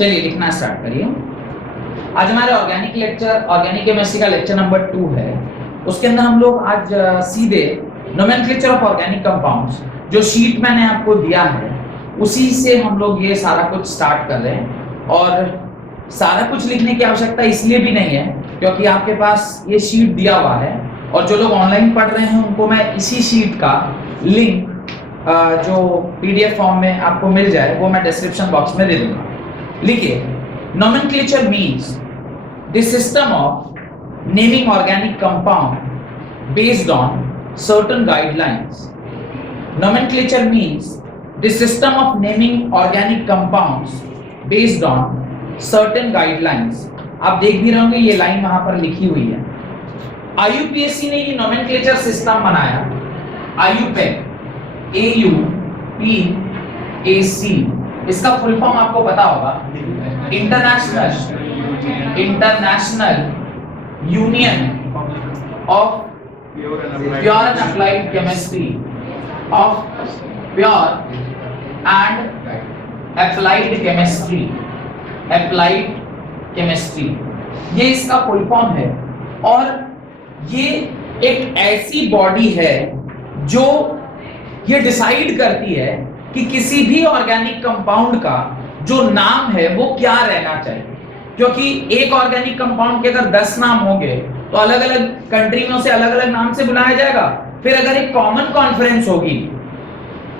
चलिए लिखना स्टार्ट करिए। आज हमारा ऑर्गेनिक केमिस्ट्री का लेक्चर नंबर 2 है। उसके अंदर हम लोग आज सीधे नोमेनक्लेचर ऑफ ऑर्गेनिक कंपाउंड्स जो शीट मैंने आपको दिया है उसी से हम लोग ये सारा कुछ स्टार्ट कर रहे हैं। और सारा कुछ लिखने की आवश्यकता इसलिए भी नहीं है क्योंकि आपके पास ये शीट दिया हुआ है और जो लोग ऑनलाइन पढ़ रहे हैं उनको मैं इसी शीट का लिंक जो पीडीएफ फॉर्म में आपको मिल जाए वो मैं डिस्क्रिप्शन बॉक्स में दे दूंगा। लिखिए, nomenclature means the system of naming organic compound based on certain guidelines. Nomenclature means the system of naming organic compounds based on certain guidelines. आप देख भी रहे होंगे ये लाइन वहां पर लिखी हुई है। आईयूपीएससी ने ये नोमेनक्लेचर सिस्टम बनाया। आईयूपैक AUPAC, इसका फुल फॉर्म आपको पता होगा, international union of pure and applied chemistry of pure and applied chemistry ये इसका फुल फॉर्म है। और ये एक ऐसी बॉडी है जो ये डिसाइड करती है कि किसी भी ऑर्गेनिक कंपाउंड का जो नाम है वो क्या रहना चाहिए। क्योंकि एक ऑर्गेनिक कंपाउंड के अगर 10 नाम होंगे तो अलग अलग कंट्री में उसे अलग अलग नाम से बुलाया जाएगा। फिर अगर एक कॉमन कॉन्फ्रेंस होगी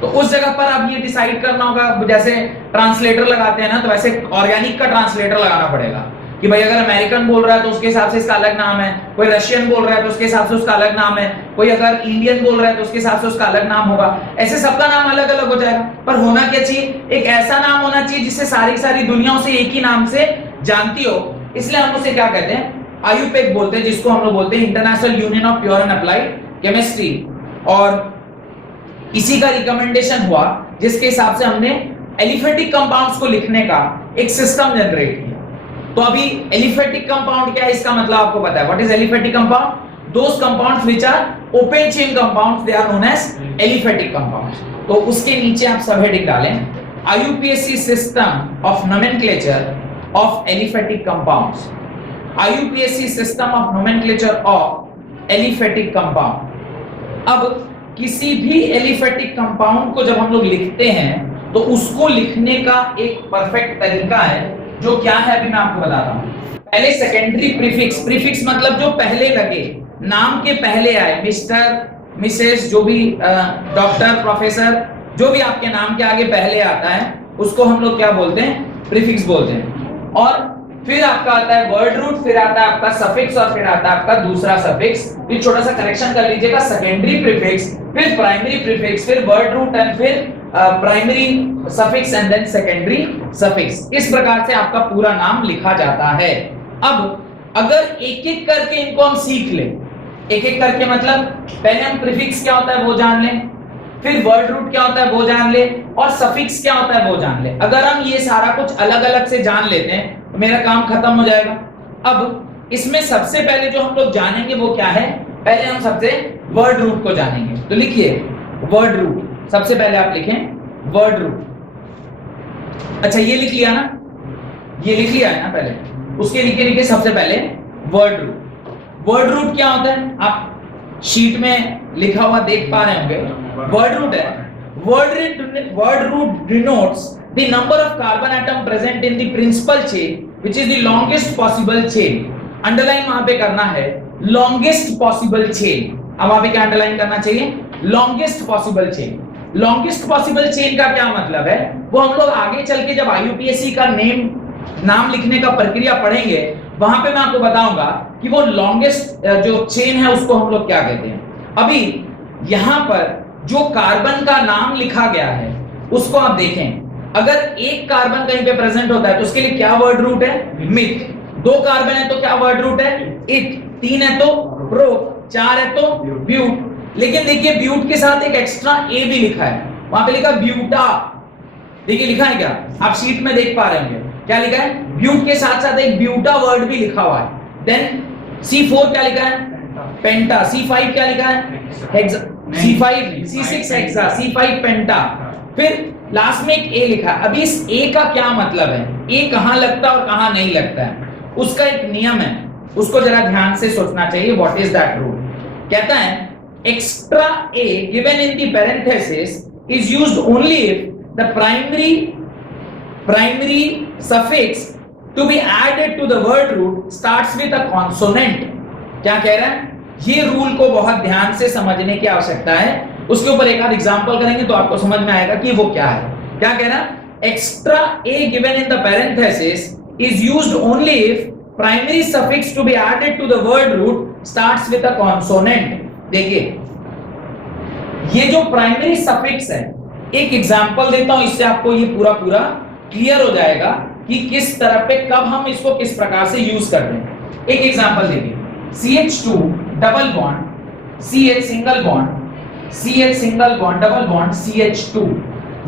तो उस जगह पर अब ये डिसाइड करना होगा, जैसे ट्रांसलेटर लगाते हैं ना, तो वैसे ऑर्गेनिक का ट्रांसलेटर लगाना पड़ेगा कि भाई अगर अमेरिकन बोल रहा है तो उसके हिसाब से इसका अलग नाम है, कोई रशियन बोल रहा है तो उसके हिसाब से उसका अलग नाम है, कोई अगर इंडियन बोल रहा है तो उसके हिसाब से उसका अलग नाम होगा। ऐसे सबका नाम अलग अलग हो जाएगा। पर होना क्या चाहिए, एक ऐसा नाम होना चाहिए जिससे सारी दुनिया उसे एक ही नाम से जानती हो। इसलिए हम उसे क्या कहते हैं, आईयूपैक बोलते हैं, जिसको हम लोग बोलते हैं international union of pure and applied chemistry. और इसी का रिकमेंडेशन हुआ जिसके हिसाब से हमने एलिफेटिक कंपाउंड्स को लिखने का एक सिस्टम जनरेट किया। तो अभी एलिफेटिक कंपाउंड क्या है इसका मतलब आपको पता है। What is aliphatic compound? Those compounds which are open chain compounds, they are known as aliphatic compounds. तो उसके नीचे आप सब हेडिंग डालें, IUPAC system of nomenclature of aliphatic compounds. IUPAC system of nomenclature of aliphatic compound. अब किसी भी aliphatic compound को जब हम लोग लिखते हैं तो उसको लिखने का एक परफेक्ट तरीका है जो क्या है अभी मैं आपको बताता हूं। पहले सेकेंडरी प्रीफिक्स मतलब जो पहले लगे, नाम के पहले आए, मिस्टर, मिसेस, जो भी डॉक्टर, प्रोफेसर, जो भी आपके नाम के आगे पहले आता है उसको हम लोग क्या बोलते हैं, प्रीफिक्स बोलते हैं। और फिर आपका आता है वर्ड रूट, फिर आता है आपका सफिक्स और फिर आता है आपका दूसरा सफिक्स। ये छोटा सा करेक्शन कर लीजिएगा, सेकेंडरी प्रीफिक्स, फिर प्राइमरी प्रीफिक्स, फिर वर्ड रूट एंड फिर primary suffix and then secondary suffix. इस प्रकार से आपका पूरा नाम लिखा जाता है। अब अगर एक एक करके इनको हम सीख लें, एक एक करके मतलब पहले हम प्रीफिक्स क्या होता है वो जान लें, फिर वर्ड रूट क्या होता है वो जान ले, और सफिक्स क्या होता है वो जान ले। अगर हम ये सारा कुछ अलग अलग से जान लेते हैं तो मेरा काम खत्म हो जाएगा। अब इसमें सबसे पहले जो हम लोग जानेंगे वो क्या है, पहले हम सबसे वर्ड रूट को जानेंगे। तो लिखिए वर्ड रूट, सबसे पहले आप लिखें वर्ड रूट। अच्छा ये लिख लिया ना, ये लिख लिया है ना पहले, उसके लिखे सबसे पहले वर्ड रूट। वर्ड रूट क्या होता है आप शीट में लिखा हुआ देख पा रहे होंगे। वर्ड रूट है, word root denotes the number of carbon atom present in the principal chain which is the longest possible chain. Underline वहां पे करना है लॉन्गेस्ट पॉसिबल चेन। अब वहां पे क्या अंडरलाइन करना चाहिए, longest possible chain. Longest possible chain का क्या मतलब है वो हम लोग आगे चल के जब आईयूपीएससी का नाम लिखने का प्रक्रिया पढ़ेंगे वहां पे मैं आपको बताऊंगा कि वो लॉन्गेस्ट जो चेन है उसको हम लोग क्या कहते हैं। अभी यहां पर जो कार्बन का नाम लिखा गया है उसको आप देखें, अगर एक कार्बन कहीं पे प्रेजेंट होता है तो उसके लिए क्या वर्ड रूट है, मिथ। 2 कार्बन है तो क्या वर्ड रूट है, इथ। 3 है तो प्रो, 4 है तो ब्यूट। लेकिन देखिए ब्यूट के साथ एक एक्स्ट्रा ए भी लिखा है, वहां पे लिखा ब्यूटा। देखिए लिखा है क्या, आप शीट में देख पा रहे होंगे क्या लिखा है, ब्यूट के साथ साथ एक ब्यूटा वर्ड भी लिखा हुआ है। देन C4 क्या लिखा है, पेंटा। C5 क्या लिखा है, C5, C6 हेक्सा, C5 पेंटा। फिर लास्ट में एक ए लिखा है। अभी इस ए का क्या मतलब है, ए कहां लगता है और कहां नहीं लगता है, उसका एक नियम है, उसको जरा ध्यान से सोचना चाहिए। What is that rule? कहता है extra a given in the parenthesis is used only if the primary suffix to be added to the word root starts with a consonant. क्या कह रहा है? ये रूल को बहुत ध्यान से समझने की आवश्यकता है। उसके ऊपर एक आध एग्जांपल करेंगे तो आपको समझ में आएगा कि वो क्या है। क्या कह रहा है? Extra a given in the parenthesis is used only if primary suffix to be added to the word root starts with a consonant. देखिए ये जो प्राइमरी सफिक्स है, एक एग्जांपल देता हूं, इससे आपको ये पूरा क्लियर हो जाएगा कि किस तरह पे कब हम इसको किस प्रकार से यूज करते हैं। एक एग्जांपल देखिए, CH2 double bond CH single bond CH single bond double bond CH2,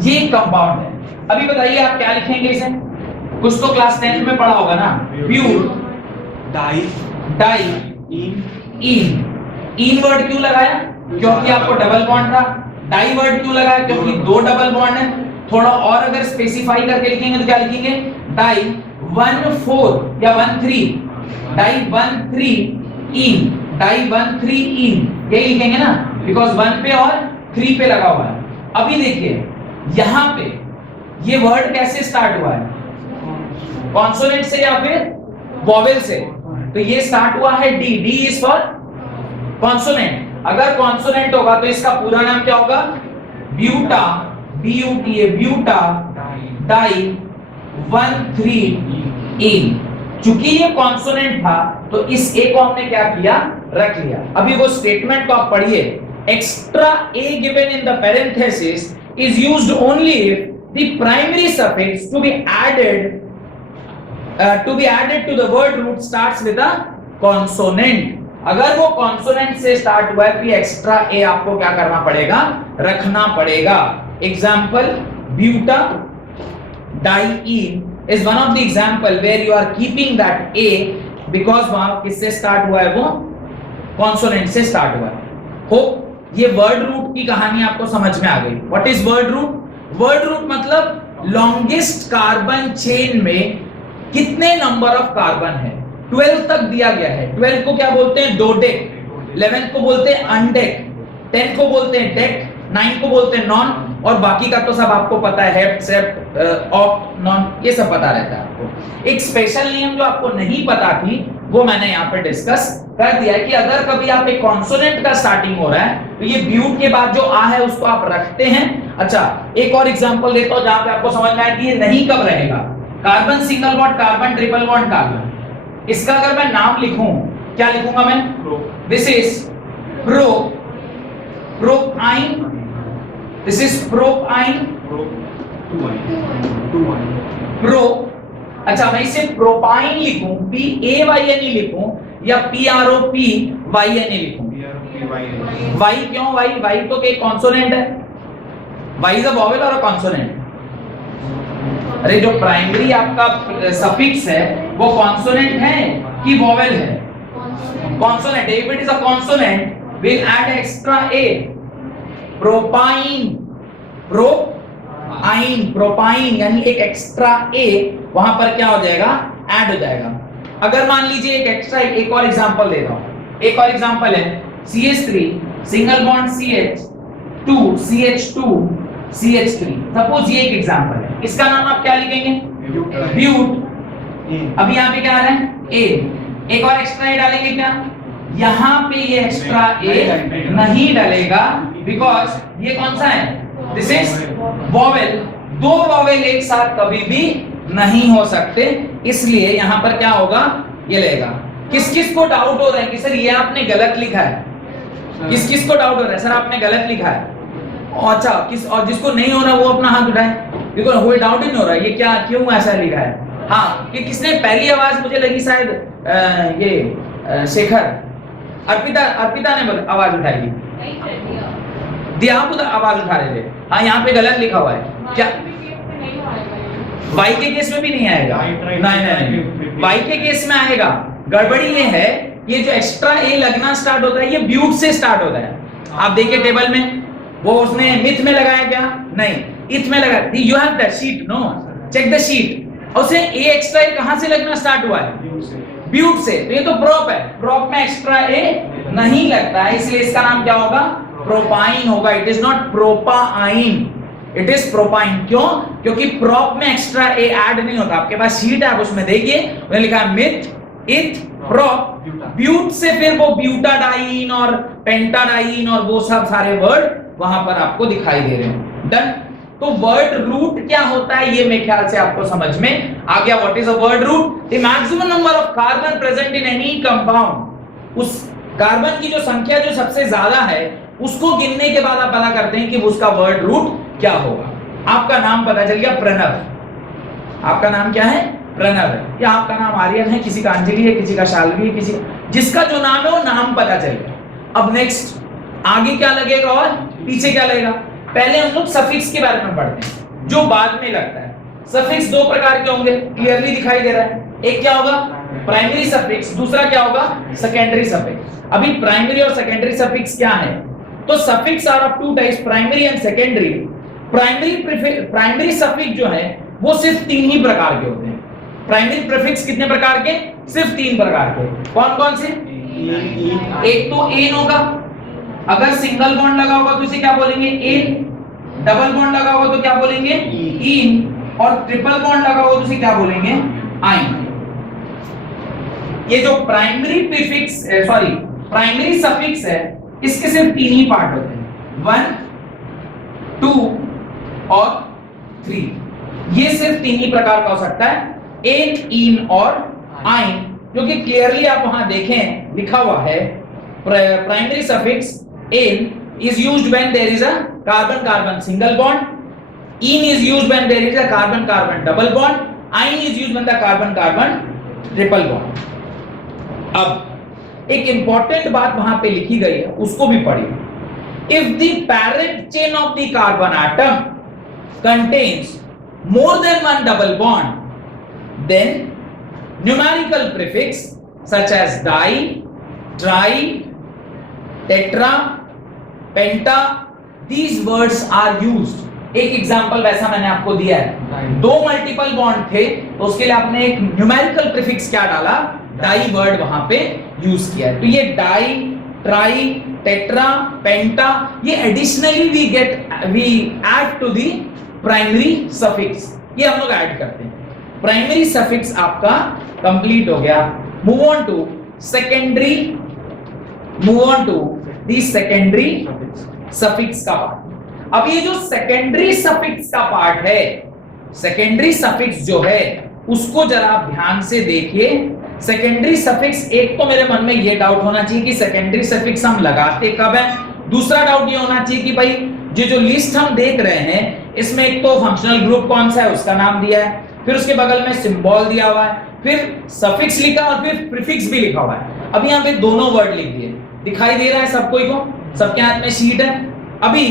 ये कंपाउंड है। अभी बताइए आप क्या लिखेंगे इसे? कुछ तो क्लास 10th में पढ़ा होगा ना, ब्यूट डाई इन वर्ड क्यों लगाया? क्योंकि आपको डबल बॉन्ड था। डाई वर्ड क्यों लगाया? क्योंकि दो डबल बॉन्ड है। थोड़ा और अगर स्पेसिफाई करके लिखेंगे तो क्या लिखेंगे? डाई 1,4 या 1,3, डाई 1,3 इन, डाई 1,3 इन, यही लिखेंगे ना, बिकॉज 1 पे और 3 पे लगा हुआ है। अभी देखिए यहां पे ये वर्ड कैसे स्टार्ट हुआ है? कॉन्सोनेंट से या फिर वॉवेल से? तो ये स्टार्ट हुआ है D, D is for consonant. अगर कॉन्सोनेंट होगा तो इसका पूरा नाम क्या होगा? ब्यूटा, BUTA, ब्यूटा डाई 1,3 इन। चूंकि ये कॉन्सोनेंट था तो इस ए को हमने क्या किया? रख लिया। अभी वो स्टेटमेंट को आप पढ़िए, extra a given in the parenthesis is used only if the primary suffix to be added to the word root starts with a consonant. अगर वो कॉन्सोनेंट से स्टार्ट हुआ है तो एक्स्ट्रा ए आपको क्या करना पड़ेगा? रखना पड़ेगा। Example, buta diene is one of the example where you are keeping that a because वहां किससे स्टार्ट हुआ है? वो कॉन्सोनेंट से स्टार्ट हुआ है। होप ये वर्ड रूट की कहानी आपको समझ में आ गई। What is word root? Word root मतलब लॉन्गेस्ट कार्बन चेन में कितने नंबर ऑफ कार्बन है। 12 तक दिया गया है। 12 को क्या बोलते हैं? डोडेक। 11 को बोलते हैं अनडेक। 10 को बोलते हैं डेक। 9 को बोलते हैं नॉन। और बाकी का तो सब आपको पता है, हेप्ट, सेप्ट, ऑक्ट, नॉन, ये सब पता रहता है आपको। एक स्पेशल नियम जो आपको नहीं पता थी वो मैंने यहाँ पे डिस्कस कर दिया है कि अगर कभी आप एक कॉन्सोनेंट का स्टार्टिंग हो रहा है तो ये ब्यूट के बाद जो आ है उसको आप रखते हैं। अच्छा, एक और एग्जांपल देता हूं जहां पे आपको समझ में आए कि ये नहीं कब रहेगा। Carbon single bond, carbon triple bond, carbon, इसका अगर मैं नाम लिखूं, क्या लिखूंगा मैं? This is propyne, this is propyne, pro. अच्छा, मैं इसे प्रोपाइन लिखूं, PAYNE लिखूं या PROPYNE लिखूं? वाई क्यों? वाई तो एक कॉन्सोनेंट है। वाई इज अ वॉवेल और अ कॉन्सोनेंट। अरे जो प्राइमरी आपका सफिक्स है वो कॉन्सोनेंट है कि वॉवेल है? Consonant. If it is a consonant we'll add extra a, propyne, propyne यानी एक एक्स्ट्रा ए वहां पर क्या हो जाएगा? ऐड हो जाएगा। अगर मान लीजिए एक एक्स्ट्रा, एक और एग्जांपल दे रहा हूं। एक और एग्जांपल है CH3 single bond CH2 CH2 CH3। Suppose ये एक एग्जांपल है, इसका नाम आप क्या लिखेंगे? ब्यूट। अभी यहाँ पे क्या आ रहा है? ए। एक और एक्स्ट्रा ए डालेंगे क्या? यहाँ पे ये एक्स्ट्रा ए नहीं डलेगा बिकॉज ये कौन सा है? This is vowel. दो वॉवेल एक साथ कभी भी नहीं हो सकते, इसलिए यहाँ पर क्या होगा? ये लेगा। किस किस को डाउट हो रहा है कि सर ये आपने गलत लिखा है? किस किस को डाउट हो रहा है? सर आपने गलत लिखा है। अच्छा, किस और जिसको नहीं हो रहा वो अपना हाथ उठाए, बिकॉज कोई डाउट ही नहीं हो रहा है ये क्या, क्यों ऐसा लिखा है। हाँ, कि किसने पहली आवाज मुझे लगी शायद ये शेखर, अर्पिता ने आवाज उठाई थी। दिया आप उधर आवाज उठा रहे थे। हाँ, यहाँ पे गलत लिखा हुआ है क्या? वाई के केस में भी नहीं आएगा। नहीं, वाई के केस में आएगा। गड़बड़ी ये है, ये जो एक्स्ट्रा ए लगना स्टार्ट होता है ये ब्यूट से स्टार्ट होता है। आप देखिए टेबल में, वो उसने मिथ में लगाया क्या? नहीं, इथ में लगा, you have that sheet, no, check the sheet. और उसे ए एक्स्ट्रा कहां से लगना स्टार्ट हुआ है? ब्यूट से। तो ये तो प्रोप है, प्रोप में एक्स्ट्रा ए नहीं लगता है, इसलिए इसका नाम क्या होगा? प्रोपाइन होगा। It is not propyne, it is propyne. क्यों? क्योंकि प्रोप में एक्स्ट्रा ए ऐड नहीं होता। आपके पास शीट है, आप उसमें देखिए, उन्होंने लिखा है मिथ, इथ, प्रोप, ब्यूट से फिर वो ब्यूटाडाइन और पेंटाडाइन और वो सब सारे वर्ड वहां पर आपको दिखाई दे रहे हैं। डन। तो वर्ड रूट क्या होता है ये मेरे ख्याल से आपको समझ में आ गया। What is a word root? The maximum number of carbon present in any compound, उस कार्बन की जो संख्या जो सबसे ज्यादा है उसको गिनने के बाद आप पता करते हैं कि उसका वर्ड रूट क्या होगा। आपका नाम पता चल गया, प्रणव। आपका नाम क्या है? प्रणव है। या आपका नाम आर्यन है, किसी का अंजलि है, किसी का शालवी है, किसी जिसका जो नाम है वो नाम पता चल गया। अब नेक्स्ट आगे क्या लगेगा और पीछे क्या लगेगा? पहले हम लोग सफिक्स के बारे में पढ़ते हैं जो बाद में लगता है। सफिक्स दो प्रकार के होंगे, क्लियरली दिखाई दे रहा है। एक क्या होगा? प्राइमरी सफिक्स, दूसरा क्या होगा? Secondary suffix. अभी प्राइमरी और सेकेंडरी सफिक्स क्या है? तो suffix are of two types, primary and secondary. Primary suffix जो है वो सिर्फ तीन ही प्रकार के होते हैं। प्राइमरी प्रीफिक्स कितने प्रकार के? सिर्फ तीन प्रकार के। कौन कौन से? एक तो एन होगा, अगर सिंगल बॉन्ड लगा होगा तो इसे क्या बोलेंगे? एन। डबल बॉन्ड लगा होगा तो क्या बोलेंगे? इन। और ट्रिपल बॉन्ड लगा होगा तो इसे क्या बोलेंगे? आइन। ये जो primary prefix sorry primary suffix है इसके सिर्फ तीन ही पार्ट होते हैं, 1, 2 और 3। ये सिर्फ तीन ही प्रकार का हो सकता है, एन, इन और आइन, जो कि क्लियरली आप वहां देखें लिखा हुआ है। Primary suffix ane is used when there is a carbon carbon single bond, in is used when there is a carbon carbon double bond, ine is used when the carbon carbon triple bond। अब एक important बात वहां पे लिखी गई है, उसको भी पढ़िए। If the parent chain of the carbon atom contains more than one double bond, then numerical prefix such as di, tri, tetra, penta, these words are used। एक एग्जांपल वैसा मैंने आपको दिया है, दो मल्टीपल बॉन्ड थे तो उसके लिए आपने एक न्यूमेरिकल प्रीफिक्स क्या डाला? डाई वर्ड वहां पे यूज किया है। तो ये डाई, ट्राई, टेट्रा, पेंटा, ये additionally we add to the primary suffix, ये हम लोग ऐड करते हैं। प्राइमरी सफिक्स आपका कंप्लीट हो गया। Move on to secondary, move on to the secondary suffix का पार्ट। अब ये जो सेकेंडरी सफिक्स का पार्ट है, सेकेंडरी सफिक्स जो है उसको जरा आप ध्यान से देखिए। सेकेंडरी सफिक्स, एक तो मेरे मन में ये डाउट होना चाहिए कि सेकेंडरी सफिक्स हम लगाते कब है। दूसरा डाउट ये होना चाहिए कि भाई ये जो लिस्ट हम देख रहे हैं इसमें एक तो फंक्शनल ग्रुप कौन सा है उसका नाम दिया है, फिर उसके बगल में सिंबल दिया हुआ है, फिर सफिक्स लिखा और फिर प्रीफिक्स भी लिखा हुआ है। अब यहाँ पे दोनों वर्ड लिख दिए, दिखाई दे रहा है सबको को, सबके हाथ में शीट है। अभी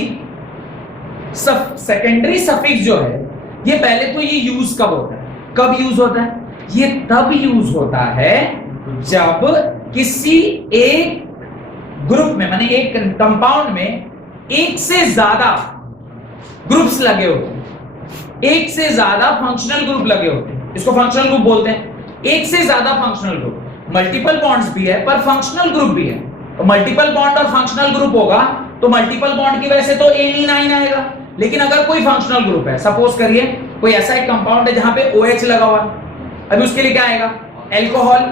सेकेंडरी सफिक्स जो है ये पहले तो ये यूज कब होता है? कब यूज होता है? ये तब यूज होता है जब किसी एक ग्रुप में, माने एक कंपाउंड में एक से ज्यादा ग्रुप्स लगे होते हैं, एक से ज्यादा फंक्शनल ग्रुप लगे होते हैं, इसको फंक्शनल ग्रुप बोलते हैं। एक से ज्यादा फंक्शनल ग्रुप, मल्टीपल बॉन्ड्स भी है पर फंक्शनल ग्रुप भी है। तो मल्टीपल बॉन्ड और फंक्शनल ग्रुप होगा तो मल्टीपल बॉन्ड की वजह से तो एनीन आइन आएगा, लेकिन अगर कोई फंक्शनल ग्रुप है, सपोज करिए कोई ऐसा एक कंपाउंड है जहां पे OH लगा हुआ है, अभी उसके लिए क्या आएगा? अल्कोहल,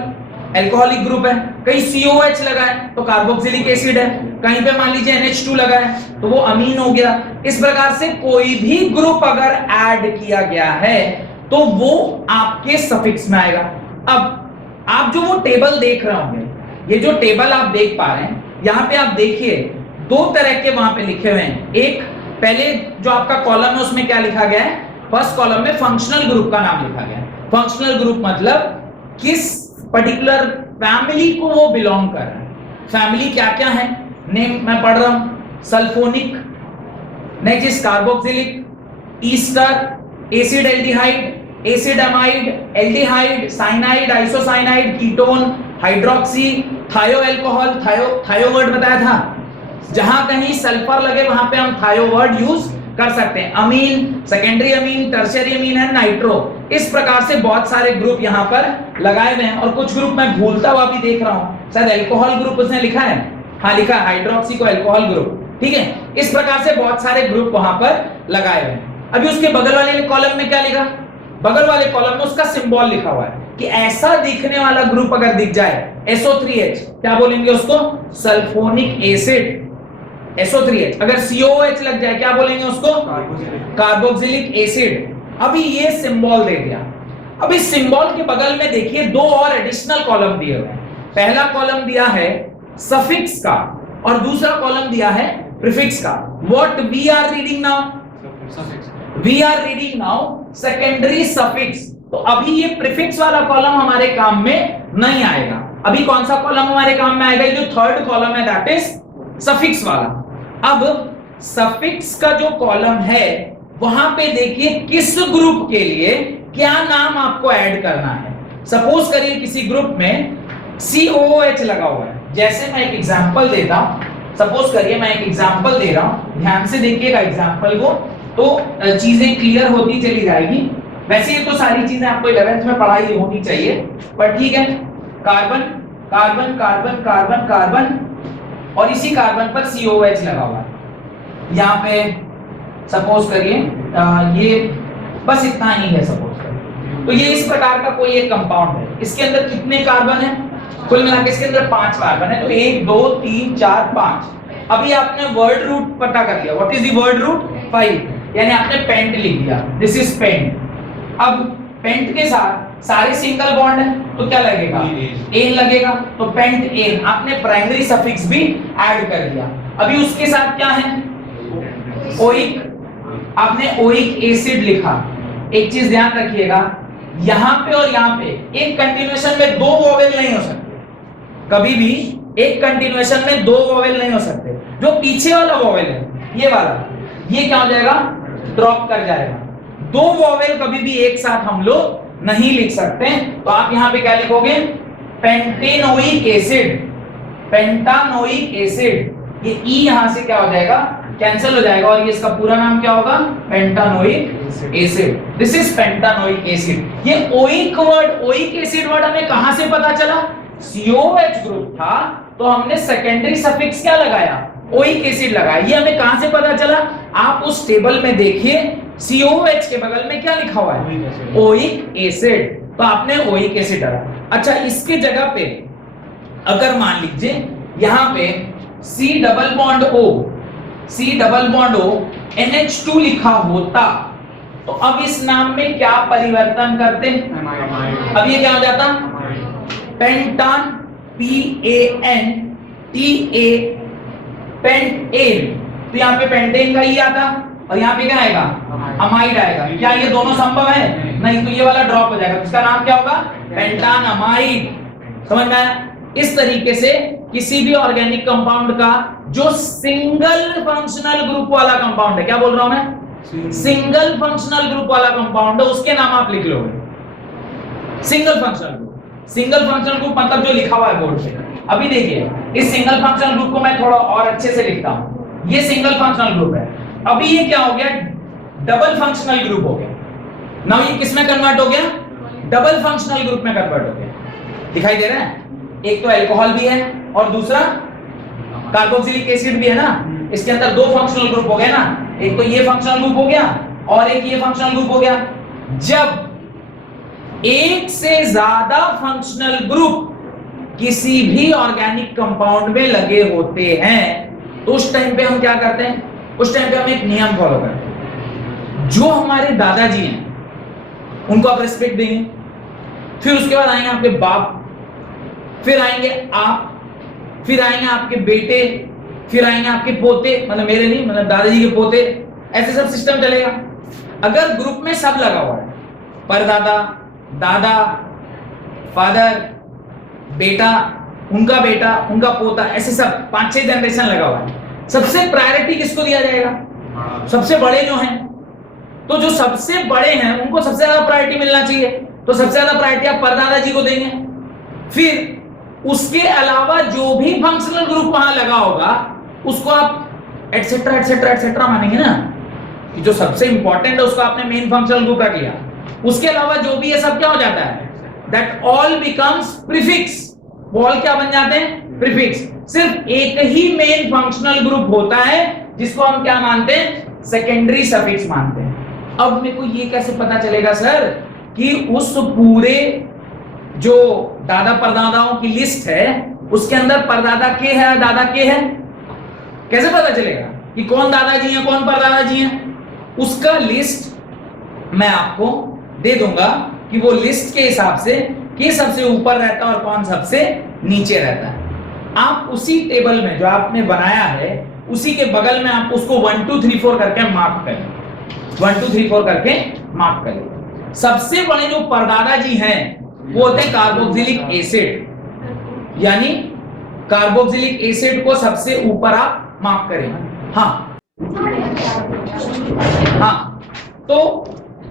अल्कोहलिक ग्रुप है। कहीं COH लगा है तो कार्बोक्सिलिक एसिड है, कहीं पे मान लीजिए NH2 लगा है तो वो अमीन हो गया। इस प्रकार से कोई भी ग्रुप अगर ऐड किया गया है तो वो आपके सफिक्स में आएगा। अब आप जो वो टेबल देख रहे होंगे, ये जो टेबल आप देख पा रहे हैं, यहां पे आप देखिए दो तरह के वहां पे लिखे हुए हैं। एक पहले जो आपका कॉलम है उसमें क्या लिखा गया है? फर्स्ट कॉलम में फंक्शनल ग्रुप का नाम लिखा गया है। फंक्शनल ग्रुप मतलब किस पर्टिकुलर फैमिली को वो बिलोंग कर रहा है। फैमिली क्या क्या है नेम मैं पढ़ रहा हूं, sulphonic, next carboxylic, Easter, acid aldehyde, acid amide, aldehyde, cyanide, isocyanide, ketone, hydroxy, थायो अल्कोहल। थायो वर्ड बताया था, जहां कहीं सल्फर लगे वहां पे हम थायो वर्ड यूज कर सकते हैं। अमीन, सेकेंडरी अमीन, टर्शियरी अमीन है, नाइट्रो, इस प्रकार से बहुत सारे ग्रुप यहाँ पर लगाए हुए हैं। और कुछ ग्रुप मैं भूलता हुआ भी देख रहा हूँ, शायद अल्कोहल ग्रुप उसने लिखा है, हाँ लिखा है हाइड्रोक्सी को अल्कोहल ग्रुप, ठीक है। इस प्रकार से बहुत सारे ग्रुप वहां पर लगाए हुए हैं। अभी उसके बगल वाले कॉलम में क्या लिखा, बगल वाले कॉलम में उसका सिंबल लिखा हुआ है कि ऐसा दिखने वाला ग्रुप अगर दिख जाए SO3H, क्या बोलेंगे उसको, सल्फोनिक एसिड, SO3H। अगर COOH लग जाए क्या बोलेंगे उसको, कार्बोक्सिलिक एसिड। अभी ये सिंबल दे दिया। अब इस सिंबल के बगल में देखिए दो और एडिशनल कॉलम दिए हुए हैं। पहला कॉलम दिया है सफिक्स का और दूसरा कॉलम दिया है प्रीफिक्स का। What we are reading now, we are reading now secondary suffix. तो अभी ये प्रीफिक्स वाला कॉलम हमारे काम में नहीं आएगा। अभी कौन सा कॉलम हमारे काम में आएगा, जो थर्ड कॉलम है दैट इज सफिक्स वाला। अब सफिक्स का जो कॉलम है वहां पे देखिए किस ग्रुप के लिए क्या नाम आपको ऐड करना है। सपोज करिए किसी ग्रुप में COOH लगा हुआ है, जैसे मैं एक एग्जांपल देता हूं, सपोज करिए मैं एक एग्जांपल दे रहा हूं, ध्यान से देखिएगा एग्जांपल को, तो चीजें क्लियर होती चली जाएगी। वैसे ये तो सारी चीजें आपको 11th में पढ़ाई होनी चाहिए, पर ठीक है। Carbon carbon carbon carbon carbon और इसी कार्बन पर COOH लगा हुआ है। यहाँ पे सपोज करिए ये बस इतना ही है सपोज करिए, तो ये इस प्रकार का कोई एक कंपाउंड है। इसके अंदर कितने कार्बन है, कुल मिलाकर इसके अंदर 5 कार्बन है, तो 1 2 3 4 5। अभी आपने वर्ड रूट पता कर लिया, what is the word root, 5, यानी आपने पेंट लिख दिया, दिस इज पेंट। अब पेंट के साथ सारे सिंगल बॉन्ड है तो क्या लगेगा, एन लगेगा, तो पेंट एन। आपने प्राइमरी सफिक्स भी ऐड कर दिया। अभी उसके साथ क्या है, ओइक, आपने ओइक एसिड लिखा। एक चीज ध्यान रखिएगा, यहां पे और यहां पे एक कंटिन्यूएशन में दो वोवेल नहीं हो सकते, कभी भी एक कंटिन्यूएशन में दो वोवेल नहीं हो सकते। जो पीछे वाला वोवेल है ये वाला, ये क्या हो जाएगा, ड्रॉप कर जाएगा। दो वोवेल कभी भी एक साथ हम लोग नहीं लिख सकते, तो आप यहां पे क्या लिखोगे, पेंटेनोइक एसिड, पेंटानोइक एसिड। ये ई यहां से क्या हो जाएगा, कैंसिल हो जाएगा, और ये इसका पूरा नाम क्या होगा, pentanoic acid. This is pentanoic acid. ये oic word, oic acid word हमें कहां से पता चला, COH ग्रुप था तो हमने सेकेंडरी सफिक्स क्या लगाया, ओइक एसिड लगाया। ये हमें कहां से पता चला, आप उस टेबल में देखिए COH के बगल में क्या लिखा हुआ है, ओइक एसिड, तो आपने ओइक एसिड डाला। अच्छा, इसके जगह पे अगर मान लीजिए यहां पे C double bond O, C double bond O NH2 लिखा होता, तो अब इस नाम में क्या परिवर्तन करते, अब ये क्या हो जाता, पेंटान, PANTA, पेंटेन। तो यहाँ पे पेंटेन का ही आता और यहाँ पे क्या आएगा, अमाइड आएगा। क्या ये दोनों संभव है, नहीं, तो ये वाला ड्रॉप हो जाएगा, इसका नाम क्या होगा, पेंटान अमाइड। समझ में आया। इस तरीके से किसी भी ऑर्गेनिक कंपाउंड का जो सिंगल फंक्शनल ग्रुप वाला कंपाउंड है, क्या बोल रहा हूं मैं, सिंगल फंक्शनल ग्रुप वाला कंपाउंड है, उसके नाम आप लिख लोगे single functional group. Single functional group मतलब जो लिखा हुआ है बोर्ड पे। अभी देखिए इस सिंगल फंक्शनल ग्रुप को मैं थोड़ा और अच्छे से लिखता हूं। ये सिंगल फंक्शनल ग्रुप है, अभी ये क्या हो गया, डबल फंक्शनल ग्रुप हो गया। नाउ ये किस में कन्वर्ट हो गया, डबल फंक्शनल ग्रुप में कन्वर्ट हो गया। दिखाई दे रहा है, एक तो अल्कोहल भी है और दूसरा कार्बोक्सिलिक एसिड भी है ना। इसके अंदर दो फंक्शनल ग्रुप हो गए ना, एक तो ये फंक्शनल ग्रुप हो गया और एक ये फंक्शनल ग्रुप हो गया। जब एक से ज्यादा फंक्शनल ग्रुप किसी भी ऑर्गेनिक कंपाउंड में लगे होते हैं तो उस टाइम पे हम क्या करते हैं, उस टाइम पे हम एक नियम फॉलो करते हैं। जो हमारे दादाजी हैं उनको आप रिस्पेक्ट देंगे, फिर उसके बाद आएंगे आपके बाप, फिर आएंगे आप, फिर आएंगे आपके बेटे, फिर आएंगे आपके पोते, मतलब मेरे नहीं, मतलब दादाजी के पोते, ऐसे सब सिस्टम चलेगा। अगर ग्रुप में सब लगा हुआ है, परदादा, दादा, फादर, बेटा, उनका पोता, ऐसे सब 5-6 जनरेशन लगा हुआ है, सबसे प्रायोरिटी किसको दिया जाएगा, सबसे बड़े जो हैं। तो जो सबसे बड़े हैं उनको सबसे ज्यादा प्रायोरिटी मिलना चाहिए, तो सबसे ज्यादा प्रायोरिटी आप परदादा जी को देंगे। फिर उसके अलावा जो भी फंक्शनल ग्रुप वहां लगा होगा उसको आप एटसेट्रा एटसेट्रा एटसेट्रा मानेंगे ना। कि जो सबसे इंपॉर्टेंट है उसको आपने मेन फंक्शनल ग्रुप रख लिया, उसके अलावा जो भी है सब क्या हो जाता है, दैट ऑल बिकम्स प्रीफिक्स। वो ऑल क्या बन जाते हैं, प्रीफिक्स। सिर्फ एक ही मेन फंक्शनल ग्रुप होता है जिसको हम क्या मानते हैं, सेकेंडरी सफिक्स मानते हैं। अब मेरे को ये कैसे पता चलेगा सर कि उस पूरे जो दादा परदादाओं की लिस्ट है उसके अंदर परदादा के है दादा के है, कैसे पता चलेगा कि कौन दादाजी है कौन परदादाजी है? उसका लिस्ट मैं आपको दे दूंगा कि वो लिस्ट के हिसाब से के सबसे ऊपर रहता है और कौन सबसे नीचे रहता है। आप उसी टेबल में जो आपने बनाया है उसी के बगल में आप उसको 1 2 3 4 करके मार्क करें, 1 2 3 4 करके मार्क करें। सबसे बड़े जो परदादा जी हैं वो होते हैं कार्बोक्सिलिक एसिड, यानी कार्बोक्सिलिक एसिड को सबसे ऊपर आप मार्क करें। हाँ हाँ, तो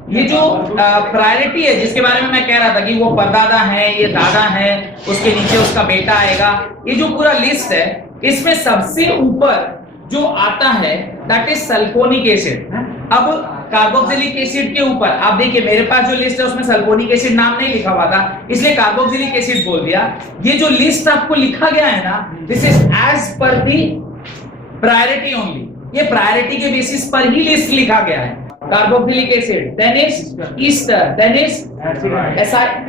ये जो प्रायोरिटी है जिसके बारे में मैं कह रहा था कि वो परदादा है, ये दादा है, उसके नीचे उसका बेटा आएगा, ये जो पूरा लिस्ट है इसमें सबसे ऊपर जो आता है दैट इज सल्फोनिक एसिड। अब कार्बोक्सिलिक एसिड के ऊपर आप देखिए मेरे पास जो लिस्ट है उसमें सल्फोनिक एसिड नाम नहीं लिखा हुआ था इसलिए कार्बोक्सिलिक एसिड बोल दिया। ये जो लिस्ट आपको लिखा गया है ना, this is as per the priority only, ये प्रायोरिटी के बेसिस पर ही लिस्ट लिखा गया है। Carboxylic acid, then is ester, then is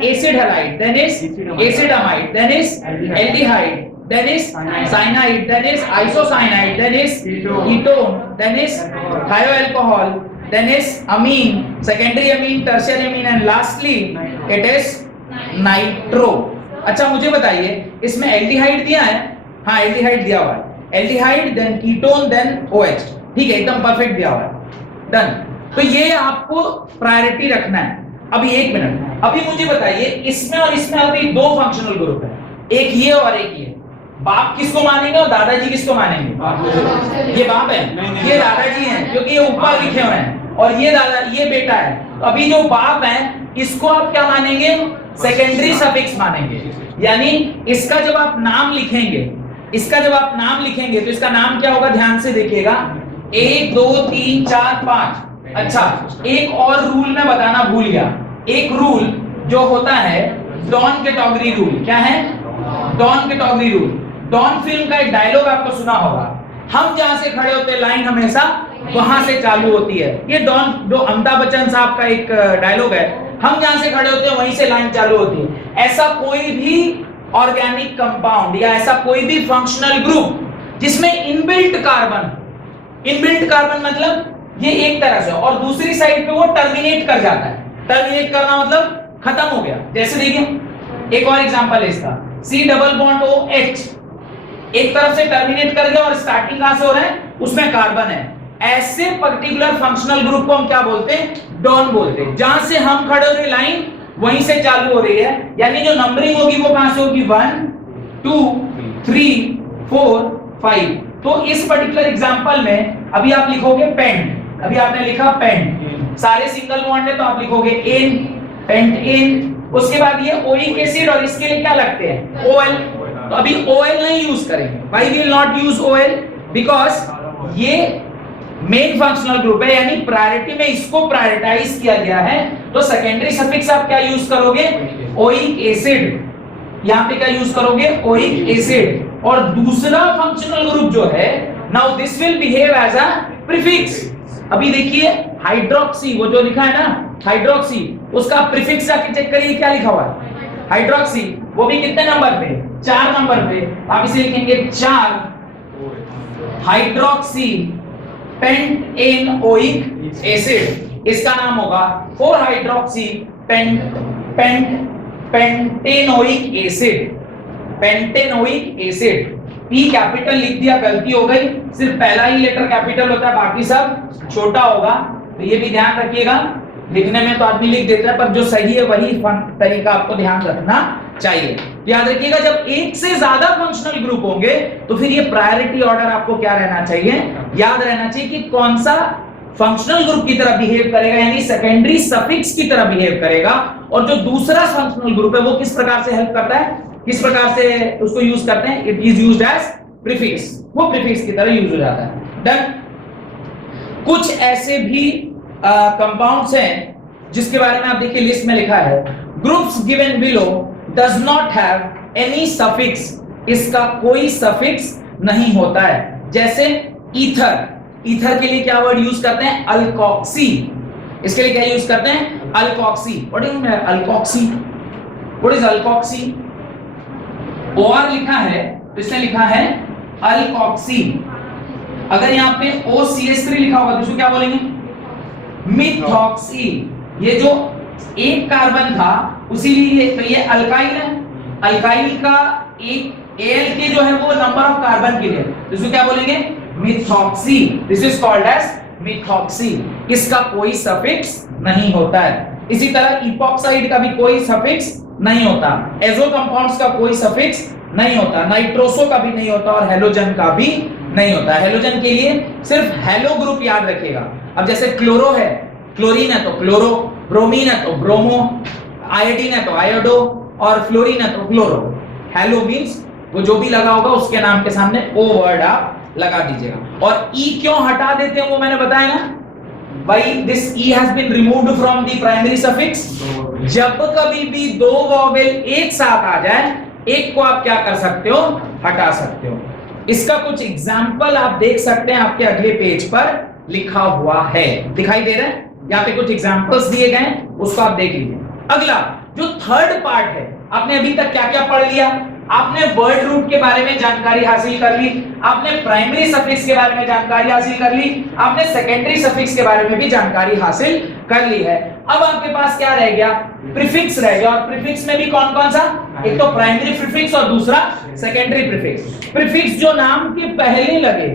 acid halide, then is acid amide, then is aldehyde, then is cyanide, then is isocyanide, then is ketone, then is thioalcohol, then is amine, secondary amine, tertiary amine and lastly it is nitro। अच्छा मुझे बताइए इसमें aldehyde दिया है? हाँ aldehyde दिया हुआ है, aldehyde then ketone then OH, ठीक है एकदम परफेक्ट दिया हुआ है, डन। तो ये आपको प्रायोरिटी रखना है। अभी एक मिनट, अभी मुझे बताइए इसमें और इसमें अभी दो फंक्शनल ग्रुप है, एक ये और एक ये। बाप किसको मानेंगे और दादाजी किसको मानेंगे? ये बाप है, ये दादाजी हैं क्योंकि ये ऊपर लिखे हुए हैं, और ये दादा ये बेटा है। तो अभी जो बाप है इसको आप क्या मानेंगे? सेकेंडरी सफिक्स मानेंगे। यानी इसका जब आप नाम लिखेंगे, इसका जब आप नाम लिखेंगे तो इसका नाम क्या होगा? ध्यान से देखिएगा, 1 2 3 4 5। अच्छा एक और रूल मैं बताना भूल गया, एक रूल जो होता है डॉन कैटेगरी रूल। क्या है? Don category rule. Don film का एक डायलॉग आपको सुना होगा, हम जहां से खड़े होते लाइन हमेशा वहां से चालू होती है। ये डॉन जो अमिताभ बच्चन साहब का एक डायलॉग है, हम जहां से खड़े होते हैं वहीं से लाइन चालू होती है। ऐसा कोई भी ऑर्गेनिक कंपाउंड या ऐसा कोई भी फंक्शनल ग्रुप जिसमें इनबिल्ट कार्बन, इनबिल्ट कार्बन मतलब ये एक तरह से और दूसरी साइड पे वो टर्मिनेट कर जाता है। टर्मिनेट करना मतलब खत्म हो गया। जैसे देखिए एक और एग्जांपल है इसका, C डबल बॉन्ड OH एक तरफ से टर्मिनेट कर गया और स्टार्टिंग कहां से हो रहा है? उसमें कार्बन है। ऐसे पर्टिकुलर फंक्शनल ग्रुप को हम क्या बोलते हैं? डॉन बोलते हैं। जहां से हम खड़े हो रहे लाइन वहीं से चालू हो रही है, यानी जो नंबरिंग होगी वो कहां से होगी? 1 2 3 4 5। तो इस पर्टिकुलर एग्जांपल में अभी आप लिखोगे पेंट, अभी आपने लिखा पेंट, सारे सिंगल बॉन्ड है तो आप लिखोगे एन, पेंट एन। उसके बाद ये ओइक एसिड और इसके लिए क्या लगते हैं? OL। तो अभी OL नहीं यूज करेंगे। Why we will not use OL? Because ये मेन फंक्शनल ग्रुप है, यानी प्रायोरिटी में इसको प्रायोरिटाइज किया गया है। तो सेकेंडरी सफिक्स आप क्या यूज करोगे? Oic acid. यहाँ पे क्या यूज करोगे? Oic acid. और दूसरा फंक्शनल ग्रुप जो है, now this will behave as a prefix. अभी देखिए हाइड्रोक्सी, वो जो लिखा है ना हाइड्रोक्सी, उसका प्रीफिक्स जाके चेक करिए क्या लिखा हुआ है? हाइड्रोक्सी। वो भी कितने नंबर पे? 4 नंबर पे। आप इसे लिखेंगे 4 हाइड्रोक्सी पेंटेनोइक एसिड। इसका नाम होगा 4 hydroxy pentanoic acid. Pentanoic acid. P capital लिख दिया, गलती हो गई, सिर्फ पहला ही लेटर कैपिटल होता है, बाकी सब छोटा होगा। तो ये भी ध्यान रखिएगा, लिखने में तो आदमी लिख देता है पर जो सही है वही तरीका आपको ध्यान रखना चाहिए। याद रखिएगा जब एक से ज्यादा फंक्शनल ग्रुप होंगे तो फिर ये प्रायोरिटी ऑर्डर आपको क्या रहना चाहिए? याद रहना चाहिए कि कौन सा फंक्शनल ग्रुप की तरह बिहेव करेगा, यानी सेकेंडरी सफिक्स की तरह बिहेव करेगा, और जो दूसरा फंक्शनल ग्रुप है वो किस प्रकार से हेल्प करता है, किस प्रकार से उसको यूज करते हैं? It is used as prefix. वो प्रीफिक्स की तरह यूज हो जाता है। डन। कुछ ऐसे भी कंपाउंड्स हैं जिसके बारे में आप देखिए लिस्ट में लिखा है, groups given below does not have any suffix, इसका कोई सफिक्स नहीं होता है। जैसे ईथर, ईथर के लिए क्या वर्ड यूज करते हैं? अल्कोक्सी। इसके लिए क्या यूज करते हैं? Alkoxy. What is alkoxy? What is alkoxy? OR लिखा है तो इसने लिखा है अल्कोक्सी। अगर यहां पे OCH3 लिखा होगा तो इसको क्या बोलेंगे? मिथॉक्सी। ये जो एक कार्बन था उसी लिए तो ये अल्काइल है, अल्काइल का एक एल के जो है वो नंबर ऑफ कार्बन के लिए, तो इसको क्या बोलेंगे? Methoxy. This is called as methoxy. इसका कोई सफिक्स नहीं होता है। इसी तरह इपॉक्साइड का भी कोई सफिक्स नहीं होता, एजो कंपाउंड्स का कोई सफिक्स नहीं होता, नाइट्रोसो का भी नहीं होता और हेलोजन का भी नहीं होता। हेलोजन के लिए सिर्फ हेलो ग्रुप याद रखिएगा। अब जैसे क्लोरो है, क्लोरीन है तो क्लोरो, ब्रोमीन है तो ब्रोमो, आयोडीन है तो आयोडो और फ्लोरीन है तो फ्लोरो। हेलो मींस वो जो भी लगा होगा उसके नाम के सामने ओ वर्ड आप लगा दीजिएगा। और ई क्यों हटा देते हैं वो मैंने बताया ना, भाई this e has been removed from the primary suffix. जब कभी भी दो वॉवेल एक साथ आ जाए, एक को आप क्या कर सकते हो? हटा सकते हो। इसका कुछ एग्जाम्पल आप देख सकते हैं, आपके अगले पेज पर लिखा हुआ है, दिखाई दे रहा है? यहाँ पे कुछ एग्जाम्पल्स दिए गए हैं, उसको आप देख लीजिए। अगला जो थर्ड पार्ट है, आपने अभी तक क्या क्या पढ़ लिया? आपने वर्ड रूट के बारे में जानकारी हासिल कर ली, आपने प्राइमरी सफिक्स के बारे में जानकारी हासिल कर ली, आपने सेकेंडरी सफिक्स के बारे में भी जानकारी हासिल कर ली है। अब आपके पास क्या रह गया? प्रीफिक्स रह गया। और प्रीफिक्स में भी कौन कौन सा? एक तो प्राइमरी प्रीफिक्स और दूसरा सेकेंडरी प्रीफिक्स। प्रीफिक्स जो नाम के पहले लगे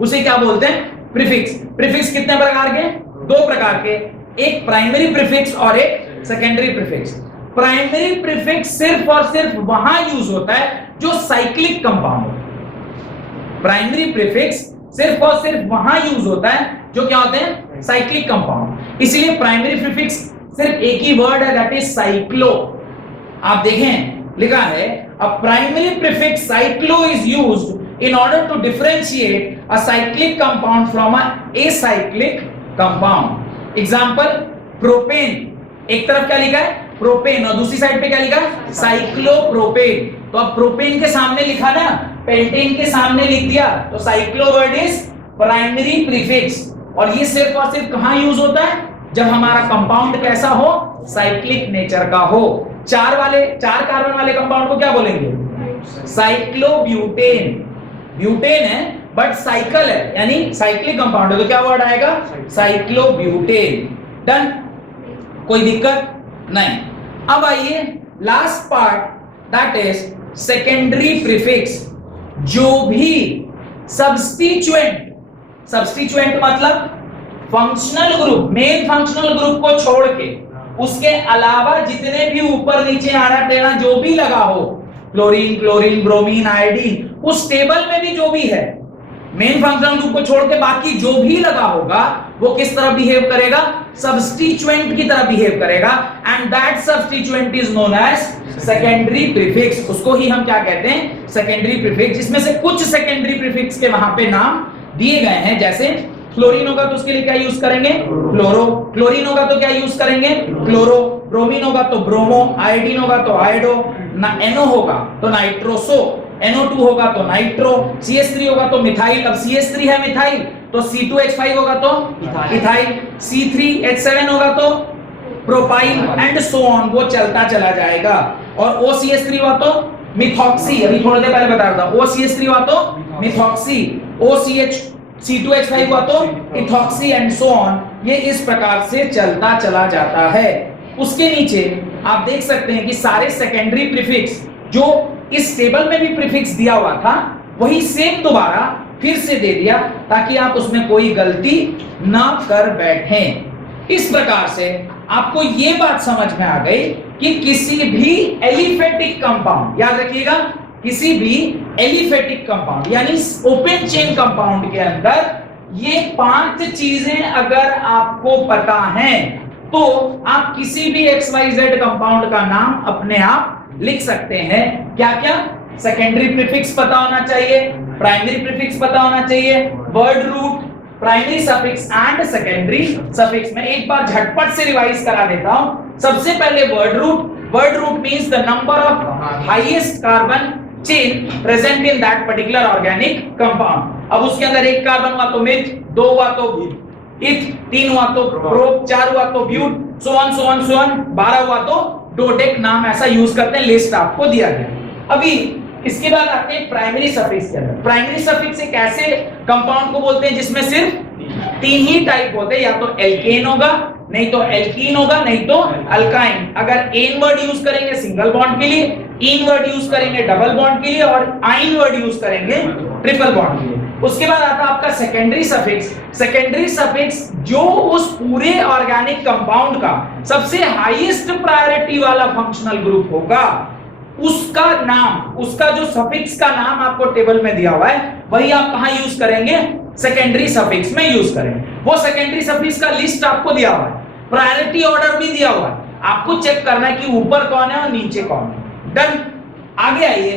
उसे क्या बोलते हैं? प्रीफिक्स। प्रीफिक्स कितने प्रकार के? दो प्रकार के, एक प्राइमरी प्रीफिक्स और एक सेकेंडरी प्रीफिक्स। प्राइमरी प्रीफिक्स सिर्फ और सिर्फ वहां यूज होता है जो साइक्लिक कंपाउंड हो। प्राइमरी प्रीफिक्स सिर्फ और सिर्फ वहां यूज होता है जो क्या होते हैं? Cyclic compound. इसलिए प्राइमरी प्रीफिक्स सिर्फ एक ही वर्ड है, दैट इज साइक्लो। आप देखें लिखा है a primary prefix cyclo is used in order to differentiate a cyclic compound from a acyclic compound. Example, propane, एक तरफ क्या लिखा है? प्रोपेन, और दूसरी साइड पे क्या लिखा? साइक्लोप्रोपेन। तो अब प्रोपेन के सामने लिखा ना, पेंटेन के सामने लिख दिया, तो cyclo word is primary prefix. और ये सिर्फ और सिर्फ कहां यूज होता है? जब हमारा कंपाउंड कैसा हो? साइक्लिक नेचर का हो। चार कार्बन वाले कंपाउंड को क्या बोलेंगे? साइक्लोब्यूटेन। ब्यूटेन है बट साइकिल है, यानी साइक्लिक कंपाउंड है, तो क्या वर्ड आएगा? साइक्लोब्यूटेन। डन, कोई दिक्कत नहीं। अब आइए last part, that is secondary prefix. जो भी सब्स्टिट्यूएंट, सब्स्टिट्यूएंट मतलब functional group, main functional group को छोड़ के उसके अलावा जितने भी ऊपर नीचे आना टेढ़ा जो भी लगा हो, क्लोरीन, क्लोरीन, ब्रोमीन, आयोडीन, उस टेबल में भी जो भी है, मेन फंक्शनल ग्रुप को छोड़ के बाकी जो भी लगा होगा वो किस तरह बिहेव करेगा? सब्स्टिट्यूएंट की तरह बिहेव करेगा। And that substituent is known as secondary prefix. उसको ही हम क्या कहते हैं? Secondary prefix. जिसमें से कुछ सेकेंडरी प्रीफिक्स के वहां पे नाम दिए गए हैं, जैसे क्लोरीन होगा तो उसके लिए क्या यूज करेंगे? क्लोरो। क्लोरीन होगा तो क्या यूज करेंगे? क्लोरो। ब्रोमीन होगा तो ब्रोमो। आयोडीन होगा तो आयोडो। ना एनो होगा तो नाइट्रोसो। NO2 होगा तो नाइट्रो। CH3 होगा तो मिथाइल। अब CH3 है मिथाइल, तो C2H5 होगा तो इथाइल। C3H7 होगा तो प्रोपाइल एंड सो ऑन, वो चलता चला जाएगा। और OCH3 हुआ तो मिथॉक्सी, अभी थोड़ी देर पहले बता रहा था, OCH3 हुआ तो मिथॉक्सी। C2H5 हुआ तो इथॉक्सी एंड सो ऑन। ये इस प्रकार से चलता चला जाता है। उसके नीचे आप देख सकते हैं कि सारे सेकेंडरी प्रीफिक्स जो इस टेबल में भी प्रीफिक्स दिया हुआ था वही सेम दोबारा फिर से दे दिया ताकि आप उसमें कोई गलती ना कर बैठें। इस प्रकार से आपको यह बात समझ में आ गई कि किसी भी एलिफेटिक कंपाउंड, याद रखिएगा, किसी भी एलिफेटिक कंपाउंड यानी ओपन चेन कंपाउंड के अंदर ये 5 चीजें अगर आपको पता हैं तो आप किसी भी XYZ कंपाउंड का नाम अपने आप लिख सकते हैं। क्या क्या? सेकेंडरी प्रीफिक्स पता होना चाहिए, प्राइमरी प्रीफिक्स पता होना चाहिए, word root, primary suffix and secondary suffix. मैं एक बार झटपट से रिवाइज करा देता हूं। सबसे पहले word root means the number of highest carbon chain present in that particular organic compound. अब उसके अंदर एक कार्बन हुआ तो मिथ, दो हुआ तो इथ, तीन हुआ तो प्रोप, चार हुआ तो ब्यूट, सो ऑन 12 हुआ तो डोडेक। नाम ऐसा यूज करते हैं, लिस्ट आपको दिया गया। अभी इसके बाद आते हैं प्राइमरी सफिक्स के अंदर। प्राइमरी सफिक्स एक ऐसे कंपाउंड को बोलते हैं जिसमें सिर्फ तीन ही टाइप होते हैं, या तो एल्केन होगा, नहीं तो एल्कीन होगा, नहीं तो अल्काइन। अगर एन वर्ड यूज करेंगे सिंगल बॉन्ड के लिए, इन वर्ड यूज करेंगे डबल बॉन्ड के लिए, और आइन वर्ड यूज करेंगे ट्रिपल बॉन्ड के लिए। उसके बाद आता है आपका सेकेंडरी सफिक्स। सेकेंडरी सफिक्स जो उस पूरे ऑर्गेनिक कंपाउंड का सबसे हाईएस्ट प्रायोरिटी वाला फंक्शनल ग्रुप होगा, उसका नाम, उसका जो सफिक्स का नाम आपको टेबल में दिया हुआ है, वही आप कहां यूज करेंगे? सेकेंडरी सफिक्स में यूज करेंगे। वो सेकेंडरी सफिक्स का लिस्ट आपको दिया हुआ है, प्रायोरिटी ऑर्डर भी दिया हुआ है, आपको चेक करना है कि ऊपर कौन है और नीचे कौन है। डन। आगे आइए,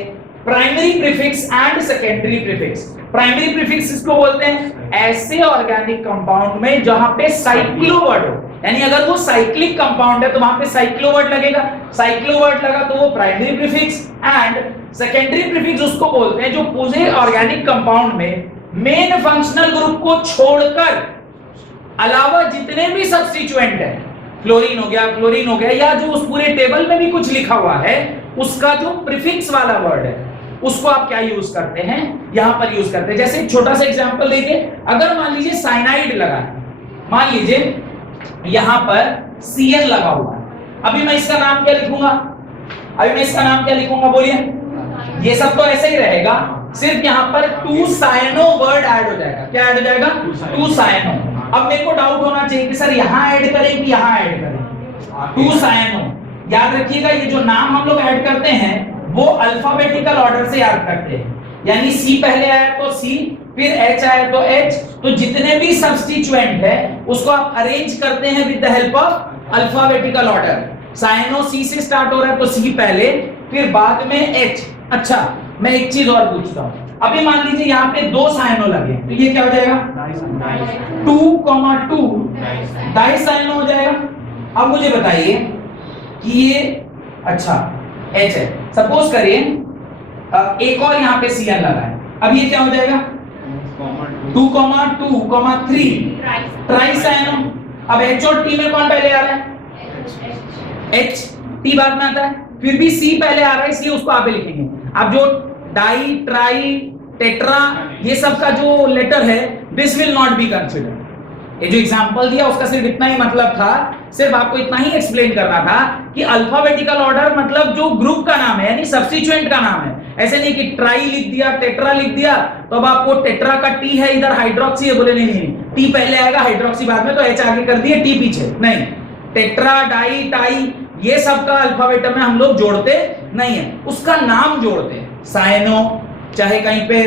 primary prefix and secondary prefix. Primary prefix इसको बोलते हैं ऐसे ऑर्गेनिक कंपाउंड में जहां पे साइक्लो वर्ड हो, यानी अगर वो साइक्लिक कंपाउंड है तो वहां पे साइक्लो वर्ड लगेगा, साइक्लो वर्ड लगा तो वो primary prefix. And secondary prefix उसको बोलते हैं जो पूरे ऑर्गेनिक कंपाउंड में मेन फंक्शनल ग्रुप को छोड़कर अलावा जितने भी सब्स्टिट्यूएंट है, फ्लोरीन हो गया, क्लोरीन हो गया, या जो उस पूरे टेबल में भी कुछ लिखा हुआ है, उसका जो प्रीफिक्स वाला वर्ड है उसको आप क्या यूज करते हैं? यहां पर यूज करते हैं। जैसे एक छोटा सा एग्जांपल देखिए, अगर मान लीजिए साइनाइड लगा है, मान लीजिए यहां पर Cn लगा हुआ है, अभी मैं इसका नाम क्या लिखूंगा? अभी मैं इसका नाम क्या लिखूंगा? बोलिए। ये सब तो ऐसे ही रहेगा, सिर्फ यहां पर 2 साइनो वर्ड ऐड हो जाएगा। क्या ऐड हो जाएगा? 2 साइनो। अब मेरे को डाउट होना चाहिए कि सर यहां ऐड करें कि यहां ऐड करें? 2 साइनो। याद रखिएगा, ये जो नाम हम लोग ऐड करते हैं वो अल्फाबेटिकल ऑर्डर से याद करते हैं, यानी C पहले आया तो C, फिर H आया तो H। तो जितने भी सब्स्टिट्यूएंट है उसको आप अरेंज करते हैं with the help of alphabetical order. Cyano C से स्टार्ट हो रहा है तो C पहले, फिर बाद में H। अच्छा, मैं एक चीज और पूछता हूं, अभी मान लीजिए यहाँ पे 2 साइनो लगे तो ये क्या हो जाएगा? 2,2 डाई साइनो हो जाएगा। अब मुझे बताइए कि ये अच्छा H है, सपोज करिए एक और यहाँ पे Cn लगा है, अब ये क्या हो जाएगा? 2,2,3 ट्राई साइनो। अब H और T में कौन पहले आ रहा है? H, T बाद में आता है, फिर भी C पहले आ रहा है इसलिए उसको आगे लिखेंगे। अब जो डाई, ट्राई, टेट्रा, ये सब का जो लेटर है this will not be considered. ये जो एग्जांपल दिया उसका सिर्फ इतना ही मतलब था, सिर्फ आपको इतना ही एक्सप्लेन करना था कि अल्फाबेटिकल ऑर्डर मतलब जो ग्रुप का नाम है, यानी सब्स्टिट्यूएंट का नाम है। ऐसे नहीं कि ट्राई लिख दिया, टेट्रा लिख दिया, तो अब आपको टेट्रा का टी है, इधर हाइड्रोक्सी है, बोले नहीं, टी पहले आएगा, हाइड्रोक्सी बाद में, तो एच आगे कर दिए, टी पीछे। नहीं, टेट्रा, डाई, टाई, ये सब का अल्फाबेट में हम लोग जोड़ते नहीं है, उसका नाम जोड़ते हैं। साइनो, चाहे कहीं पे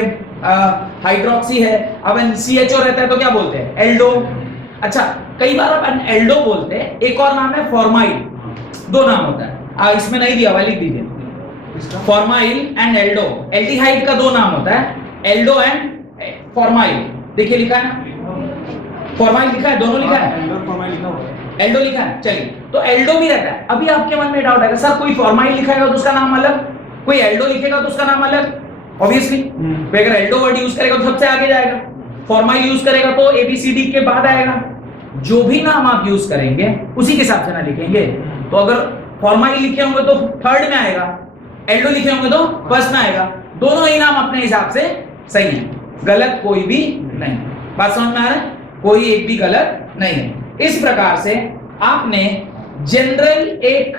हाइड्रोक्सी है, अब CHO रहता है तो क्या बोलते हैं? एल्डो। अच्छा, कई बार अपन एल्डो बोलते हैं, एक और नाम है फॉर्माइल, 2 नाम होता है, इसमें नहीं दिया हुआ, लिख दीजिए। फॉर्माइल एंड एल्डो, एल्डिहाइड का 2 नाम होता है, एल्डो एंड फॉर्माइल। देखिए लिखा है ना, फॉर्माइल लिखा है, दोनों लिखा है, एल्डो लिखा है। चलिए, तो एल्डो भी रहता है। अभी आपके मन में डाउट आएगा, सर कोई फॉर्माइल लिखेगा तो उसका नाम अलग, कोई एल्डो लिखेगा तो उसका नाम अलग। ऑब्वियसली अगर एल्डो वर्ड यूज करेगा तो सबसे आगे जाएगा, फॉर्माइल यूज करेगा तो ABCD के बाद आएगा। जो भी नाम आप यूज करेंगे उसी के हिसाब से ना लिखेंगे। तो अगर फॉर्माइल लिखे होंगे तो 3rd में आएगा, एल्डो लिखे होंगे तो 1st में आएगा। दोनों ही नाम अपने हिसाब से सही है, गलत कोई भी नहीं। बात समझ में आ रहा है? कोई एक भी गलत नहीं है। इस प्रकार से आपने जनरल एक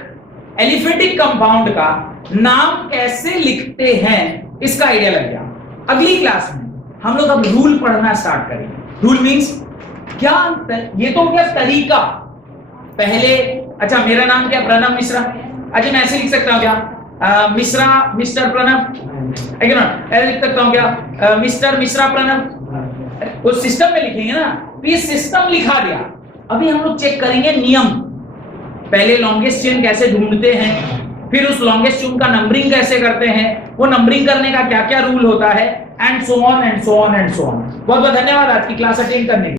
एलिफेटिक कंपाउंड का नाम कैसे लिखते हैं इसका आइडिया लग गया। अगली क्लास में हम लोग अब रूल पढ़ना स्टार्ट करेंगे। रूल मींस क्या? ये तो हो गया तरीका। पहले अच्छा, मेरा नाम क्या? प्रणव मिश्रा। अच्छा, मैं ऐसे लिख सकता हूँ क्या? मिश्रा मिस्टर प्रणव, है ना? ऐसे लिख सकता हूँ क्या? मिस्टर मिश्रा प्रणव। उस सिस्टम में लिखेंगे ना, तो ये सिस्टम लिखा दिया। अभी हम लोग चेक करेंगे नियम। पहले लॉन्गेस्ट चेन कैसे ढूंढते हैं, फिर उस लॉन्गेस्ट ट्यून का नंबरिंग कैसे करते हैं, वो नंबरिंग करने का क्या क्या रूल होता है, and so on and so on and so on. बहुत बहुत धन्यवाद आज की क्लास अटेंड करने के लिए।